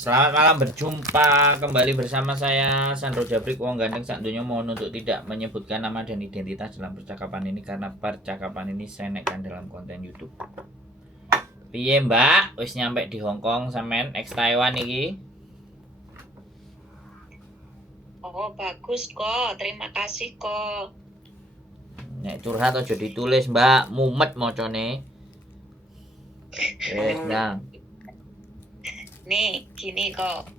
Selamat malam, berjumpa kembali bersama saya Sandro Jabrik Wong Ganteng sak donya. Mohon untuk tidak menyebutkan nama dan identitas dalam percakapan ini karena percakapan ini saya naikkan dalam konten YouTube. Piye Mbak, wis nyampe di Hong Kong sampean ex Taiwan iki? Oh bagus kok, terima kasih kok. Nek curhat aja ditulis Mbak, mumet mocone. Nah. Nih gini kok,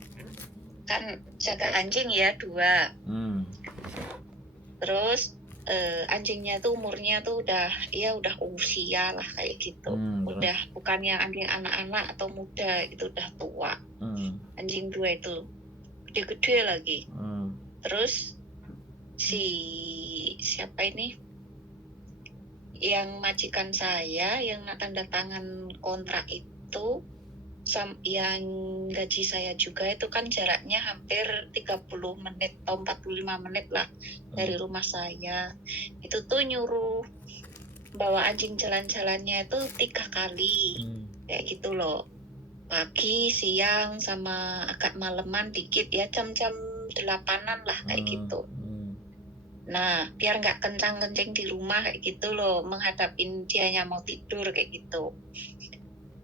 kan jaga anjing ya 2. Terus anjingnya tuh umurnya tuh udah usia lah kayak gitu. Udah bukan yang anjing anak-anak atau muda, itu udah tua. Anjing 2 itu gede-gede lagi. Terus siapa ini yang majikan saya yang tanda tangan kontrak itu yang gaji saya juga itu kan jaraknya hampir 30 menit atau 45 menit lah dari rumah saya. Itu tuh nyuruh bawa anjing jalan-jalannya itu 3 kali kayak gitu loh, pagi, siang, sama agak maleman dikit ya, jam-jam 8-an lah kayak gitu. Nah biar nggak kencang-kencing di rumah kayak gitu loh, menghadapin dianya mau tidur kayak gitu.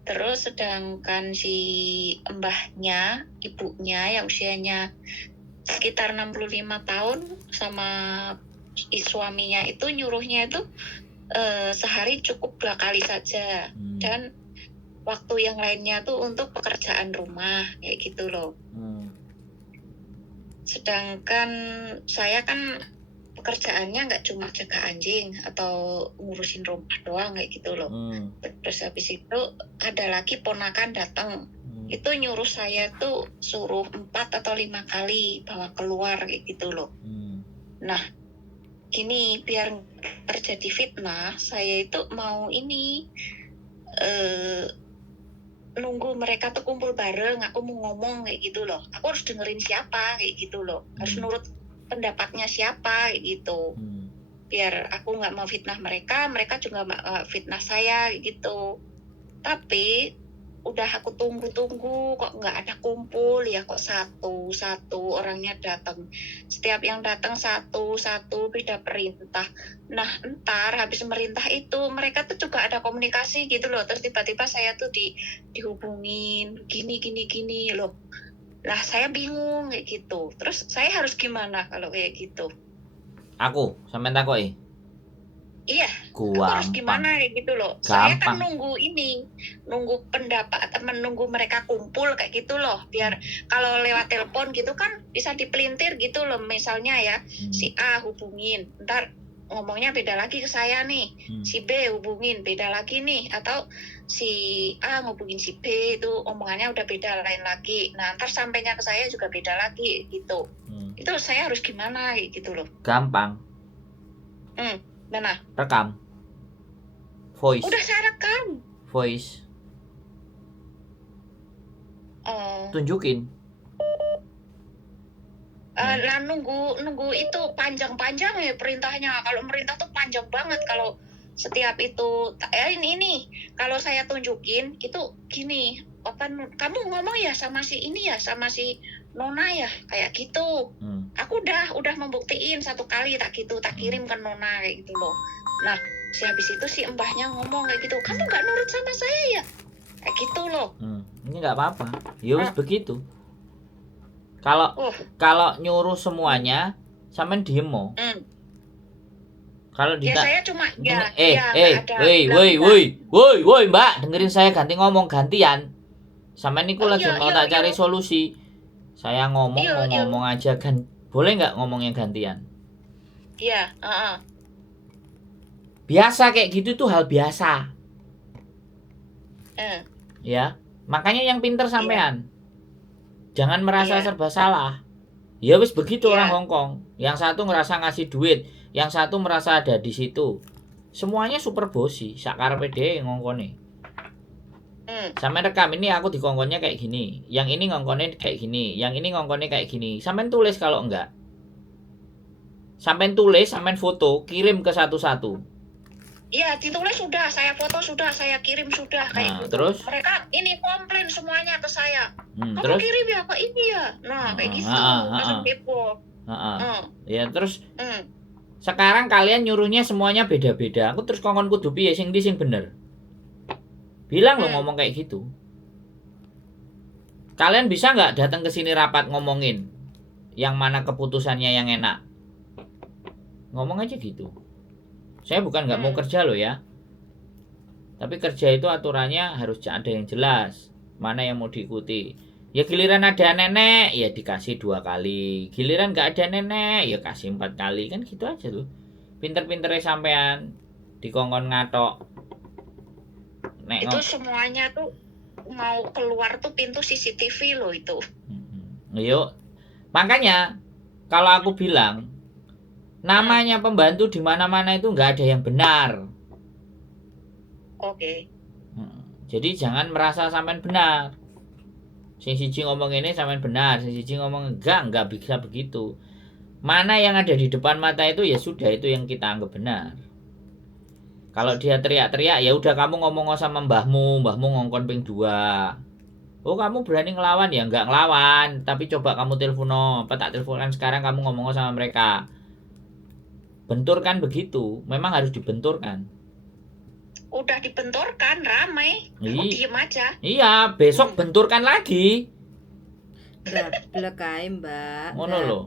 Terus sedangkan si mbahnya, ibunya yang usianya sekitar 65 tahun sama suaminya itu nyuruhnya itu sehari cukup 2 kali saja. Dan waktu yang lainnya tuh untuk pekerjaan rumah kayak gitu loh. Sedangkan saya kan pekerjaannya nggak cuma jaga anjing atau ngurusin rumah doang kayak gitu loh. Terus habis itu ada lagi ponakan datang, itu nyuruh saya tuh suruh 4 atau 5 kali bawa keluar kayak gitu loh. Nah gini, biar terjadi fitnah, saya itu mau nunggu mereka tuh kumpul bareng, aku mau ngomong kayak gitu loh. Aku harus dengerin siapa kayak gitu loh, harus nurut pendapatnya siapa kayak gitu. Biar aku nggak mau fitnah mereka, mereka juga nggak fitnah saya kayak gitu. Tapi udah aku tunggu-tunggu kok nggak ada kumpul ya, kok satu orangnya datang. Setiap yang datang satu beda perintah. Nah entar habis merintah itu mereka tuh juga ada komunikasi gitu loh. Terus tiba-tiba saya tuh dihubungin gini loh. Lah saya bingung kayak gitu. Terus saya harus gimana kalau kayak gitu? Aku sampean takoki. Iya, aku harus gimana kayak gitu loh. Gampang. Saya kan nunggu pendapat, menunggu mereka kumpul kayak gitu loh. Biar kalau lewat telepon gitu kan bisa dipelintir gitu loh. Misalnya ya, si A hubungin, ntar ngomongnya beda lagi ke saya nih. Si B hubungin beda lagi nih. Atau si A ngubungin si B, itu omongannya udah beda lain lagi. Nah ntar sampainya ke saya juga beda lagi gitu. Itu saya harus gimana kayak gitu loh. Gampang. Mana? Rekam. Voice. Udah saya rekam. Voice. Tunjukin. Lah nunggu itu panjang-panjang ya perintahnya. Kalau merintah tuh panjang banget kalau setiap itu. Ini kalau saya tunjukin itu gini, kamu ngomong ya sama si ini ya, sama si Nona ya, kayak gitu. Aku udah membuktiin 1 kali tak kirim ke Nona kayak gitu loh. Nah habis itu si mbahnya ngomong kayak gitu, kamu nggak nurut sama saya ya, kayak gitu loh. Ini nggak apa-apa, ya wis begitu. Kalau nyuruh semuanya sampean diem mau. Kalau ya saya cuma woi Mbak, dengerin saya ganti ngomong gantian. Sampean niku lagi mau tak cari solusi. Saya ngomong aja kan. Boleh nggak ngomongnya gantian? Iya, Biasa kayak gitu tuh hal biasa. Ya, makanya yang pinter sampean. Jangan merasa serba salah. Ya wis begitu orang Hong Kong. Yang satu ngerasa ngasih duit, yang satu merasa ada di situ. Semuanya super bosi, sakarepe dhewe ngongkone. Sampean rekam, ini aku dikongkonnya kayak gini, yang ini ngongkonnya kayak gini, yang ini ngongkonnya kayak gini. Sampean tulis kalau enggak. Sampean tulis, sampean foto, kirim ke satu-satu. Iya, ditulis sudah, saya foto sudah, saya kirim sudah kayak gitu. Terus? Mereka ini komplain kirimin semuanya ke saya. Kamu Terus kirim ya ke ini ya. Nah, kayak gitu. Langsung kepo. ya terus Hmm. sekarang kalian nyuruhnya semuanya beda-beda. Aku terus kongkon kudu piye sing ndi sing bener. Bilang lo ngomong kayak gitu. Kalian bisa nggak datang ke sini rapat ngomongin yang mana keputusannya yang enak? Ngomong aja gitu. Saya bukan nggak mau kerja loh ya. Tapi kerja itu aturannya harus ada yang jelas. Mana yang mau diikuti. Ya giliran ada nenek, ya dikasih 2 kali. Giliran nggak ada nenek, ya kasih 4 kali. Kan gitu aja tuh. Pinter-pinternya sampean dikongkon ngatok. Itu semuanya tuh mau keluar tuh pintu CCTV loh itu. Yuk. Makanya kalau aku bilang namanya pembantu di mana-mana itu nggak ada yang benar. Oke. Jadi jangan merasa sampean benar. Sing siji ngomong ini sampean benar, sing siji ngomong enggak bisa begitu. Mana yang ada di depan mata itu ya sudah itu yang kita anggap benar. Kalau dia teriak-teriak ya udah kamu ngomong sama mbahmu ngongkon ping 2. Oh kamu berani ngelawan ya enggak ngelawan, tapi coba kamu telepono, apa tak teleponkan sekarang kamu ngomong sama mereka. Benturkan begitu, memang harus dibenturkan. Udah dibenturkan, ramai. Kamu diem aja. Iya, besok benturkan lagi. Dablek kae, Mbak. Ngono lho.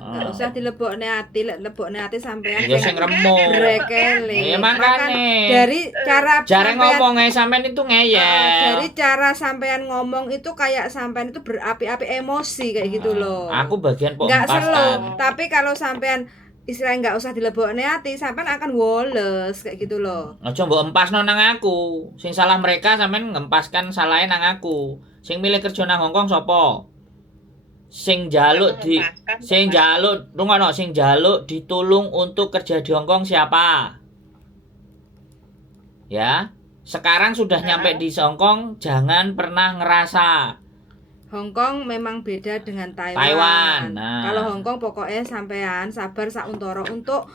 Enggak usah dilebokne ati, lebokne ati sampean. Ya sing remuk. Brekele. Ya makane. Dari cara jarang ngomong sampean itu ngeyel. Dari cara sampean ngomong itu kayak sampean itu berapi-api emosi kayak gitu loh. Aku bagian pok enggak slow, tapi kalau sampean istilahnya nggak usah dilebokne hati, sampean akan woles kayak gitu loh. Aja mbok empasno nang aku. Sing salah mereka sampean ngempaskan salahe nang aku. Sing milih kerja nang Hongkong sapa? Sing jaluk rungono, sing jaluk ditulung untuk kerja di Hongkong siapa? Ya. Sekarang sudah nyampe di Hongkong, jangan pernah ngerasa Hongkong memang beda dengan Taiwan. Kalau Hongkong pokoknya sampean sabar sauntoro untuk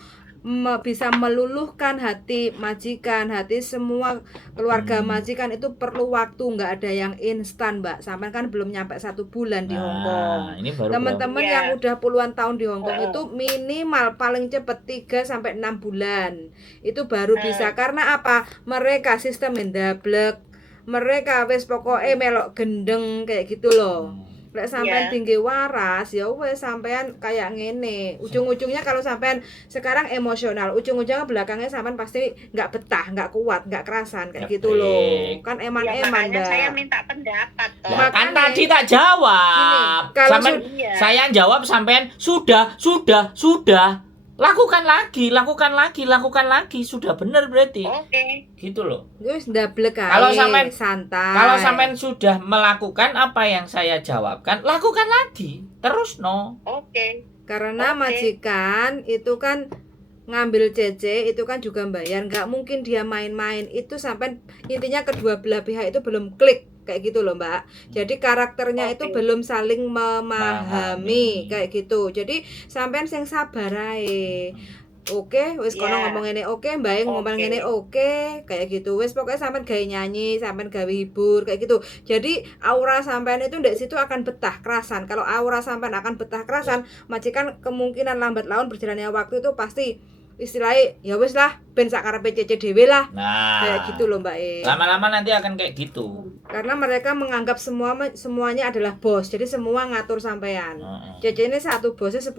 bisa meluluhkan hati majikan, hati semua keluarga majikan itu perlu waktu, nggak ada yang instan, Mbak. Sampean kan belum nyampe 1 bulan di Hongkong. Teman-teman yang udah puluhan tahun di Hongkong itu minimal paling cepet 3 sampai 6 bulan. Itu baru bisa. Karena apa? Mereka sistem mendablek. Mereka wis pokoknya melok gendeng kayak gitu loh. Lek sampean tinggi waras ya wes sampean kayak ngene. Ujung-ujungnya kalau sampean sekarang emosional, ujung-ujungnya belakangnya sampean pasti nggak betah, nggak kuat, nggak kerasan kayak gitu loh. Kan eman-eman, Mbak. Saya minta pendapat toh. Kan tadi tak jawab. Kalau saya jawab sampean sudah. Lakukan lagi, sudah benar berarti. Oke. Gitu loh. Wis ndablek ae. Santai. Kalau sampean sudah melakukan apa yang saya jawabkan, lakukan lagi. Terus no. Oke. Karena majikan itu kan ngambil CC itu kan juga bayar, nggak mungkin dia main-main. Itu sampai intinya kedua belah pihak itu belum klik kayak gitu loh, Mbak. Jadi karakternya itu belum saling memahami kayak gitu. Jadi sampean sing sabar ae. Oke, wis kono ngomong ngene oke, Mbak ngomong ngene oke, kayak gitu. Wis pokoknya sampean gawe nyanyi, sampean gawe hibur kayak gitu. Jadi aura sampean itu ndek situ akan betah kerasan. Kalau aura sampean akan betah kerasan, majikan kemungkinan lambat laun berjalannya waktu itu pasti istilahnya ya wis lah ben sakarepe CC dhewe lah. Nah, kayak gitu loh, Mbak. Lama-lama nanti akan kayak gitu. Karena mereka menganggap semuanya adalah bos. Jadi semua ngatur sampean. CC ini 1 bosnya 10.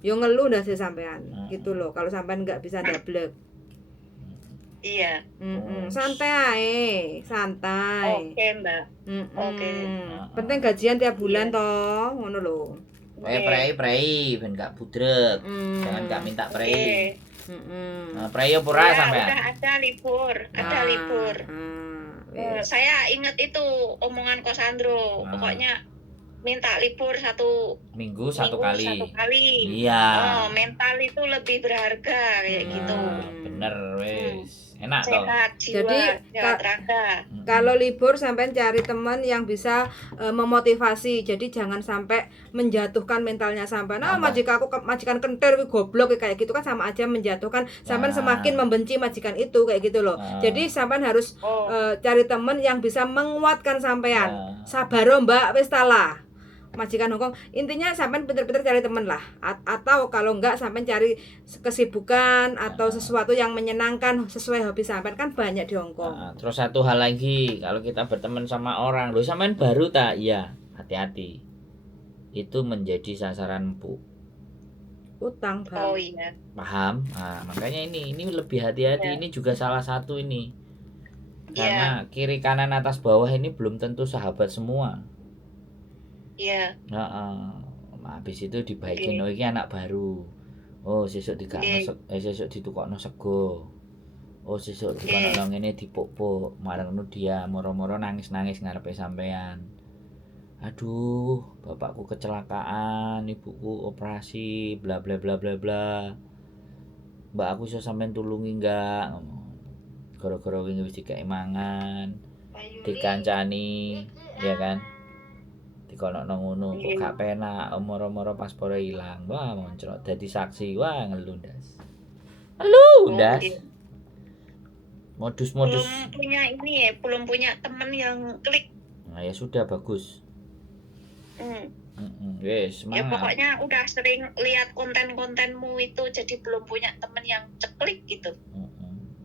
Yo ngeluh dah sih sampean. Gitu loh. Kalau sampean nggak bisa double. Iya. Santai ae, santai. Oke, Mbak. Oke. Penting gajian tiap bulan toh, ngono lho. Prei ben gak budrek. Jangan gak minta prei. Prei opo Ya, sampean? udah ada libur. Saya ingat itu omongan Kosandro. Pokoknya minta libur 1 minggu 1 kali. Iya. Mental itu lebih berharga kayak gitu. Bener wes. Enak toh. sehat jiwa, Jadi, sehat raga. Kalau libur sampai cari teman yang bisa memotivasi. Jadi jangan sampai menjatuhkan mentalnya sampai. Nah, Tambah. majikan kentir wih, goblok kayak gitu kan sama aja menjatuhkan. Sampai Nah. semakin membenci majikan itu kayak gitu loh. Nah. Jadi sampai harus Oh, cari teman yang bisa menguatkan sampean. Nah. Sabaro Mbak, wis talah. Majikan Hongkong, intinya sampai pinter-pinter cari temen lah. Atau kalau enggak sampai cari kesibukan atau sesuatu yang menyenangkan sesuai hobi sampean, kan banyak di Hongkong. Nah, terus satu hal lagi, kalau kita berteman sama orang, lo sampean baru tak? Iya, hati-hati. Itu menjadi sasaran empuk. Utang oh Bang. iya. Paham? Nah, makanya ini lebih hati-hati. Iya. Ini juga salah satu ini. Iya, Karena kiri kanan atas bawah ini belum tentu sahabat semua. iya. Nah, habis itu dibaikin, Oke. oh ini anak baru. Oh, sesuk sesuk ditukokno sego. Oh, sesuk dikono ngene dipuk-puk. Marang ngono dia moro-moro nangis-nangis ngarepe sampean. Aduh, bapakku kecelakaan, ibuku operasi, bla bla bla bla bla. Mbak aku iso sampean tulungi enggak? Gara-gara wingi wis dikek mangan, dikancani, ya kan? Dikonokno ngono kok gak penak, moro-moro paspore ilang. Wah, moncrot dadi saksi. Wah, ngelu ndas. Halo, ndas. Oke. Modus-modus. Belum punya ini ya, belum punya temen yang klik. Nah, ya sudah bagus. Wes, Ya semangat. pokoknya udah sering lihat konten-kontenmu itu, jadi belum punya temen yang ceklik gitu.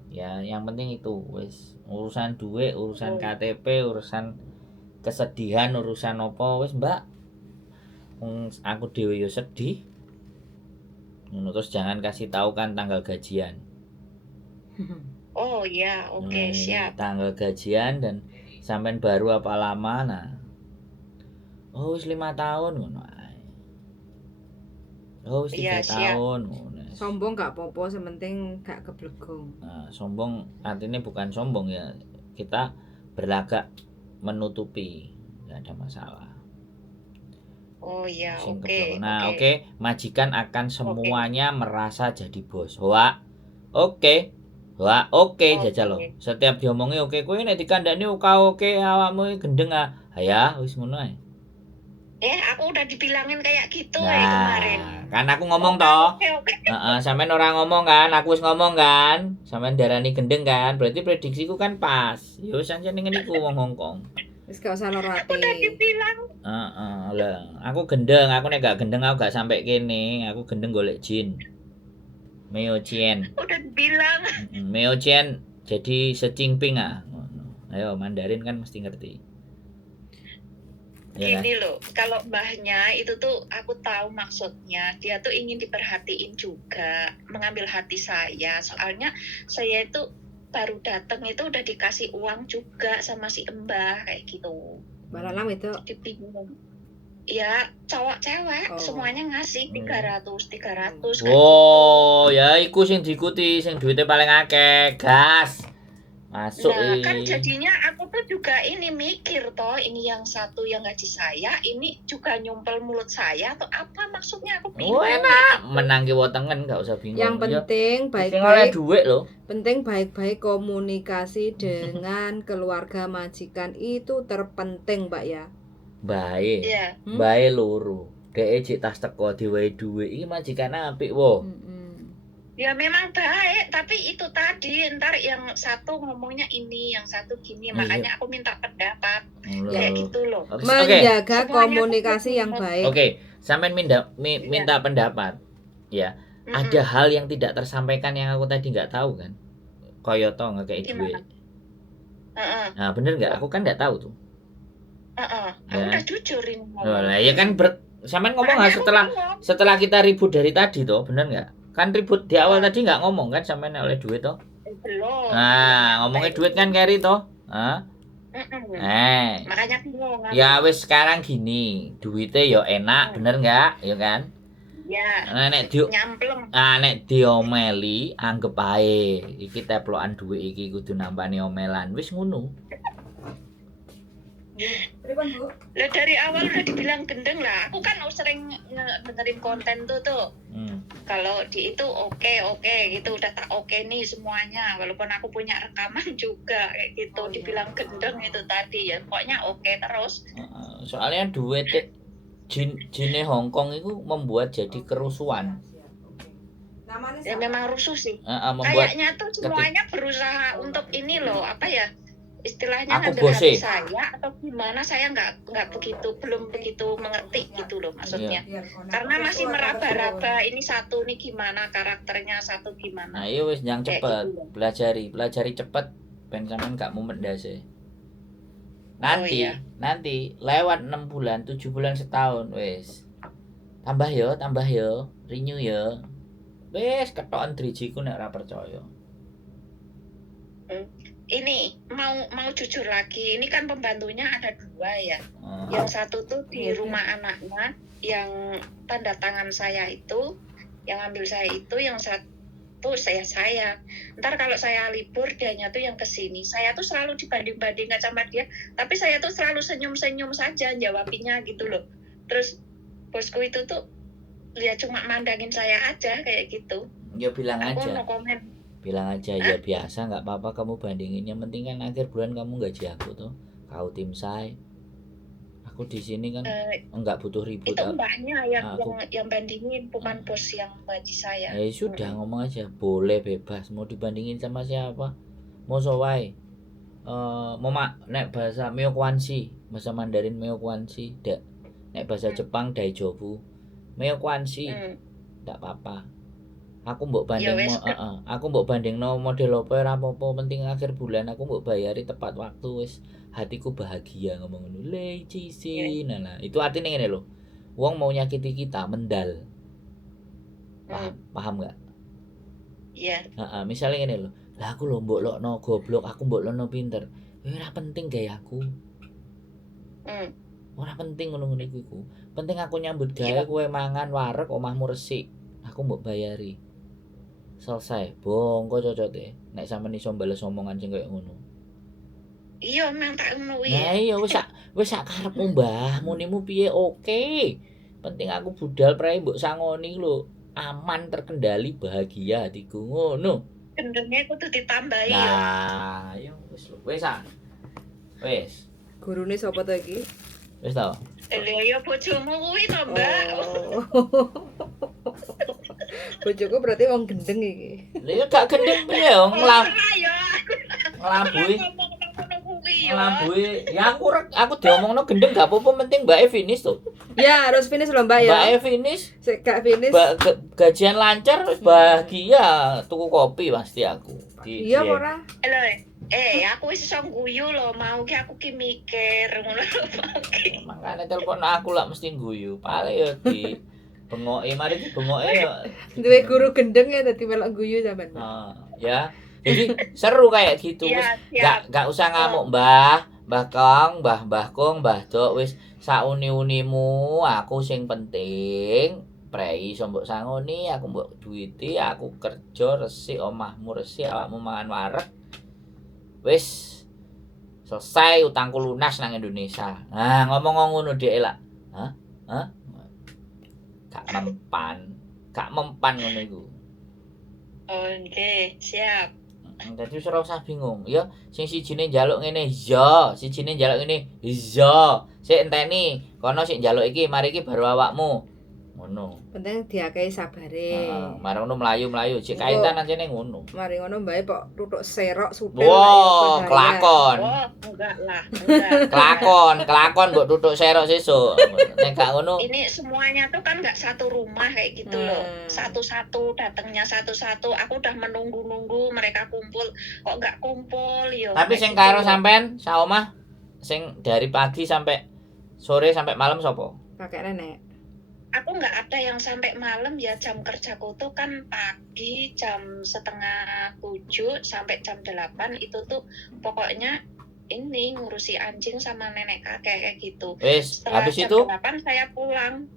Ya, yang penting itu wes urusan duit, urusan KTP, urusan kesedihan, urusan apa wes Mbak. Aku dhewe yo sedih. Terus jangan kasih tahu kan tanggal gajian. Oh ya, oke, siap. Tanggal gajian dan sampean baru apa lama nah. Oh wis 5 tahun ngono ae. Oh wis 3 Iya, siap. tahun ngono. Sombong gak apa-apa, sementing gak keblegong. Nah, sombong artinya bukan sombong ya. Kita berlagak menutupi, enggak ada masalah. Oh ya, Sing oke. keblok. Nah, oke, majikan akan semuanya merasa jadi bos. Wah. Oke. Wah, oke jajal lo. Setiap diomongi oke, kowe nek dikandani oke awakmu gendeng ah. Ya, wis ngono ae. Aku udah dibilangin kayak gitu Nah, kemarin. kan aku ngomong toh. Oke. Heeh, sampean ora ngomong kan, aku wis ngomong kan. Sampean darani gendeng kan, berarti prediksiku kan pas. Ya wis ancen ngene iku wong Hongkong. Wis gak usah loro ati. Udah dibilang. Lah, aku gendeng, aku nek gak gendeng aku gak sampai kene. Aku gendeng golek jin. Meo Chien. Udah dibilang. Meo Chien jadi secingping ah. Ayo Mandarin kan mesti ngerti. Ya kan? Gini loh, kalau mbahnya itu tuh aku tahu maksudnya, dia tuh ingin diperhatiin juga, mengambil hati saya. Soalnya saya itu baru datang itu udah dikasih uang juga sama si Mbah kayak gitu. Balalam itu. Dipinjam. Ya, cowok cewek semuanya ngasih 300 kayak gitu. Oh, ya iku sing diikuti, sing duitnya paling akeh, gas. Masuk. Nah, kan jadinya aku tuh juga ini mikir toh, ini yang satu yang gaji saya, ini juga nyumpel mulut saya atau apa maksudnya, aku bingung. Oh, enak. Menang ki wetengen gak usah bingung. Yang penting sing oleh baik-baik. duit loh. Penting baik-baik komunikasi dengan keluarga majikan itu terpenting, Mbak ya. Bae. Iya. Bae loro. Dhek cek tas teko diwehi duit. Iki majikan apik wo. Ya memang baik, tapi itu tadi ntar yang satu ngomongnya ini, yang satu gini, makanya aku minta pendapat. Kayak gitu loh. Menjaga komunikasi yang baik. Oke, sampean minta pendapat. Ya. Ada hal yang tidak tersampaikan yang aku tadi nggak tahu kan. Koyoto ngekei duit. Nah, bener nggak? Aku kan nggak tahu tuh. Aku udah jujurin. Lah ya kan sampean ngomong setelah kita ribut dari tadi toh, bener nggak? Kan ribut di awal tadi nggak ngomong kan sampean oleh duit toh? Belum. Nah, ngomongin duit kan carry toh? Makanya bingung. Ya wis sekarang gini, duitnya yo enak, bener nggak? Ya kan? Ya. Nah, nek diomeli anggap ae iki teplokan duit iki kudu nambani omelan. Wis ngono. Lah dari awal udah dibilang gendeng lah. Aku kan sering dengerin konten tuh. Kalau di itu oke gitu, udah tak oke nih semuanya, walaupun aku punya rekaman juga kayak gitu. Oh, iya. Dibilang gendeng itu tadi ya, pokoknya oke terus. Soalnya duit jine Hongkong itu membuat jadi kerusuhan. Namanya Ya siapa? memang rusuh sih. Membuat Kayaknya tuh semuanya berusaha untuk ini loh, apa ya, istilahnya Aku ngambil hati bose. saya atau gimana, saya nggak begitu, belum begitu mengerti gitu loh maksudnya. Iya. Karena masih meraba-raba ini satu nih gimana karakternya, satu gimana. Nah, iya wis yang Kayak cepet, gitu. pelajari cepet ben sampean gak mumet ndase. Oh, iya. Nanti lewat 6 bulan, 7 bulan, setahun wis. Tambah yo, renew yo. Wis ketokan drijiku nek ora percaya. Ini mau jujur lagi, ini kan pembantunya ada 2 ya. Oh. Yang satu tuh di rumah anaknya, yang tanda tangan saya itu, yang ambil saya itu, yang satu saya. Ntar kalau saya libur, dianya tuh yang kesini. Saya tuh selalu dibanding-bandingkan sama dia, tapi saya tuh selalu senyum-senyum saja jawabinnya gitu loh. Terus bosku itu tuh dia cuma mandangin saya aja kayak gitu. Ya bilang Aku aja. no komen. Bilang aja ya biasa, nggak apa-apa kamu bandingin, yang penting kan akhir bulan kamu gaji aku tuh, kau tim saya, aku di sini kan nggak butuh ribut. Itu mbaknya aku yang bandingin, bukan bos yang gaji saya. Sudah ngomong aja, boleh bebas mau dibandingin sama siapa, mau sowai, mau nek bahasa Meokwansi, bahasa Mandarin Meokwansi, nek bahasa Jepang Daijobu, Meokwansi, nggak apa-apa. Aku mbok banding no model apa ora apa-apa, penting akhir bulan aku mbok bayari tepat waktu, wis hatiku bahagia, ngomong ngono. Lecisi. Nah, itu artinya ngene lho. Wong mau nyakiti kita mendal. Paham enggak? Iya. Misalnya ngene lho. Lah aku lho mbok lokno goblok, aku mbok lokno pinter. Ora penting gayaku. Ora penting ngono-ngono iku. Penting aku nyambut gawe kowe mangan wareg omahmu resik. Aku mbok bayari. Selesai, bongko cocote. Nek sampeyan iso bales omongan sing koyo ngono. Iya, memang tak ngono kuwi. Nah, iya wis sak karepmu, Mbah. Munimu piye oke. Penting aku budal prae mbok sangoni lho. Aman, terkendali, bahagia hatiku ngono. Gendengnya kudu ditambahi ya. Nah, yo wis lho. Wis. Gurune sapa to iki? Wis to. Lha ya bojomu kuwi to, Mbak. Bojoku berarti wong gendeng iki. Lha ya gak gendeng piye yo ngelambui. Ya aku diomongno gendeng gak apa-apa, penting Mbak finish tuh. Ya, harus finish lho, Mbak ya. Mbak finish. Sik gak finish. Gajian lancar, bahagia, tuku kopi pasti aku. Iya ora? Aku wis iso guyu lho, mau ki aku ki mikir ngono lho. Makane telepon aku lah mesti guyu. Pale yo di bengoke, mari ki bengoke yo. Duwe guru gendeng ya dadi melok guyu sampean. Ya. Jadi seru kayak gitu. Wis gak usah ngamuk, Mbah Kong, Mbah Kong, Mbah Dok, wis sauni-unimu, aku sing penting prei iso mbok sangoni, aku mbok duwiti, aku kerja resik, omahmu resik, awakmu mangan wareg. Wis selesai, utangku lunas nang Indonesia. Nah, ngomong ngono dhek elak. Hah? Gak mempan ngono iku. Oke, siap. Dadi ora usah bingung. Ya, sing sijine njaluk ngene, iya, sijine njaluk ngene, iya. Sik enteni, kono sik njaluk iki, mari iki baru awakmu. Ngono. Penting diakehi sabare. Mari ngono mlayu-mlayu, sik kaitan ancene ngono. Mari ngono mbae kok tutuk serok supir. Wow, kelakon. Oh, enggak lah. Kelakon mbok tutuk serok sesuk. Nek gak ngono. Ini semuanya tuh kan enggak satu rumah kayak gitu loh. Satu-satu datangnya satu-satu. Aku udah menunggu-nunggu mereka kumpul, kok enggak kumpul yo. Tapi sing karo sampean saomah sing dari pagi sampai sore sampai malam sapa? Kakek nenek. Aku nggak ada yang sampai malam ya, jam kerjaku tuh kan pagi jam 6:30 sampai jam 8 itu tuh pokoknya ini ngurusi anjing sama nenek kakek kayak gitu. Wis, habis jam itu 8 saya pulang.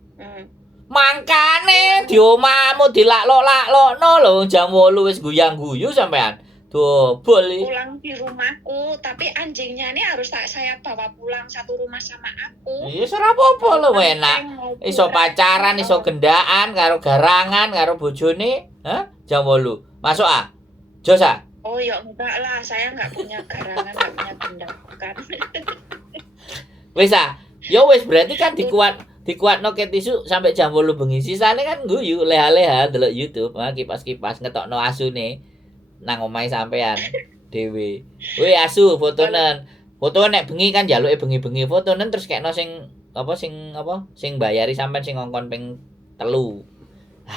Mangkane di omahmu dilakno lho, jam 8 wis guyang-guyu sampean. Tuh, boleh. pulang di rumahku, tapi anjingnya ini harus saya bawa pulang satu rumah sama aku. Iya ora apa-apa lho enak. Mau Iso pacaran, iso gendaan karo garangan karo bojone, hah? Jam 8. Masuk ah. Jos ah. Oh ya enggak lah, saya nggak punya garangan, nggak punya tindakan. Wis ah. Ya wis berarti kan dikuatno ket isu sampai jam 8 bengi. Sisane kan guyu leha-leha delok YouTube, kipas-kipas ngetokno asune nang omahe sampean dhewe. Weh asu fotonen. Foto nek bengi kan jaluke bengi-bengi fotonen terus kekno sing sing bayari sampean sing ngongkon ping 3.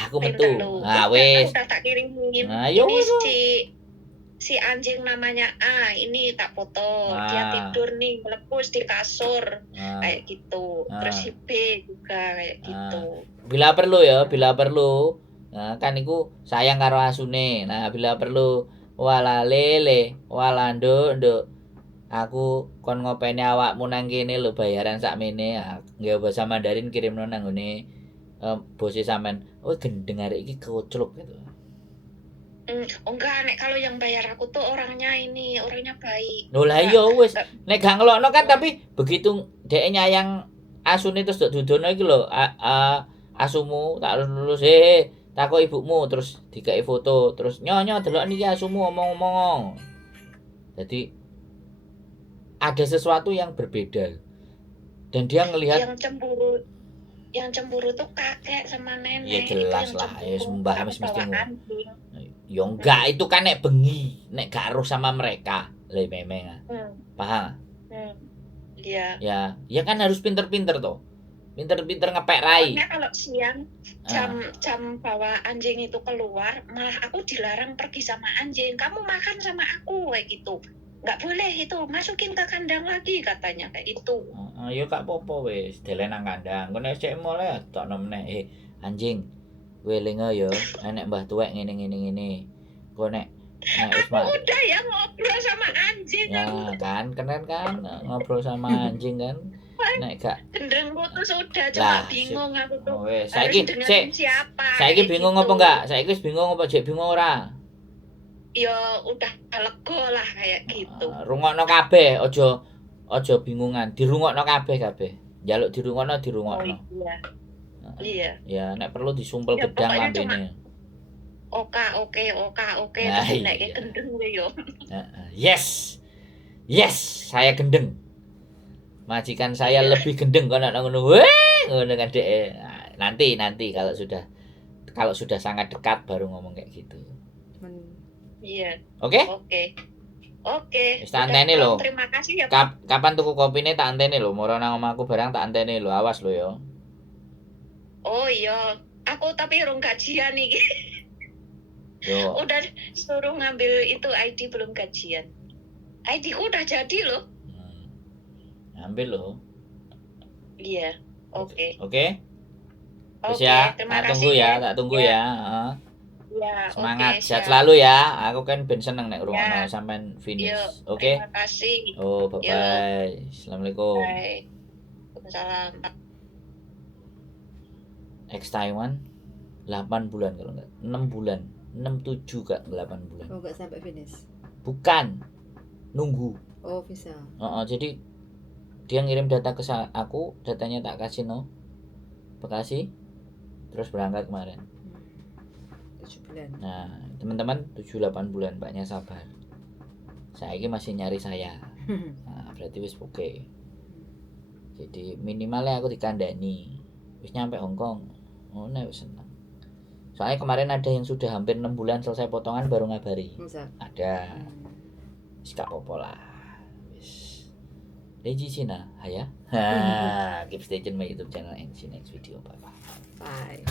Aku metu. Ah wis. Udah tak kirimin. Nah, yo Ini wis. si anjing namanya ini tak foto. Dia tidur nih meletus di kasur kayak gitu. Terus si B juga kayak gitu. Bila perlu ya, bila perlu. Nah, kan iku sayang karo asune. Nah, bila perlu wala lele, wala nduk. Aku kon ngopeni awakmu nang kene lho bayaran sakmene. Nggih bahasa Mandarin kirimno nang ngene bose sampean. Oh, gendeng arek iki kocluk gitu. Oh enggak, nek kalau yang bayar aku tuh orangnya baik. Lho lah iya wis. Nek gak ngelokno kan tapi begitu dhek nyayang asune terus dudono iki lho, asumu tak lulus takok ibumu terus dikai foto terus nyonya delok niki asumu omong-omong. Jadi ada sesuatu yang berbeda. Dan dia ngelihat yang cemburu tuh kakek sama nenek. Ya jelas lah, ya sembah mesti ya enggak itu kan nek bengi, nek gak aruh sama mereka. Le memeng. Paham? Iya. Ya kan harus pinter-pinter toh. Pinter-pinter ngepek rai. Karena kalau siang jam bawa anjing itu keluar, malah aku dilarang pergi sama anjing. Kamu makan sama aku kayak gitu. Nggak boleh itu, masukin ke kandang lagi katanya kayak itu. Ya gak apa-apa wis, delen nang kandang. Engko nek sik mulai tokno meneh, anjing. Kowe lenga ya, nek mbah tuwek ngene. Kok nek wis udah ya ngobrol sama anjing. Ya kan, keren kan ngobrol sama anjing kan. Nek gak gendengku tuh sudah cuma bingung aku tuh. Wes, saiki siapa? Saiki bingung gitu. apa enggak? Saiki wis bingung apa jek bingung ora? Ya udah lega lah kayak gitu. Rungokno kabeh, aja bingungan, dirungokno kabeh. Njaluk dirungokno. Oh, iya. Ya nek perlu disumpel Ya, gedang pokoknya lambene. Oke. Nah, Terus nek iya. gendeng yo. Yes, saya gendeng. Majikan saya lebih gendeng kono ngono. Ngono kan Dek. Nah, nanti kalau sudah sangat dekat baru ngomong kayak gitu. Iya. Oke? Oke. Wis tak anteni lho. Terima kasih ya, Pak. Kapan tuku kopine tak anteni lho. Moro nang omahku barang tak anteni lho. Awas lho ya. Oh iya. Aku tapi urung gajian nih. Yo. Udah suruh ngambil itu ID belum gajian. ID ku udah jadi loh. Ambil lho. Iya. Oke. Oke? Wis Oke, ya, terima tak kasih tunggu ya, Heeh. Ya, Semangat, oke, sehat siap. selalu ya. Aku kan ben seneng nek ngrungokno Ya. sampean finish. Yuk, Oke? terima kasih. Oh, bye-bye. Assalamualaikum. Bye. Waalaikumsalam. Ex Taiwan 8 bulan kalau enggak. 6 bulan. 6-7 kak 8 bulan. Oh, enggak sampai finish. Bukan. Nunggu. Oh, bisa. Jadi dia ngirim data ke aku, datanya tak kasih Bekasi. Terus berangkat kemarin. 7 bulan. Nah, teman-teman 7-8 bulan mbaknya sabar. Saya ini masih nyari saya. Nah, berarti wis oke. Jadi minimalnya aku dikandani. Wis nyampe Hongkong. Oh, nek wis seneng. Soalnya kemarin ada yang sudah hampir 6 bulan selesai potongan baru ngabari. Masa? Ada. Wis gak apa-apa lah. Wis. Leji Cina, ya. Keep stay tune my YouTube channel and see you next video. Bye bye. Bye.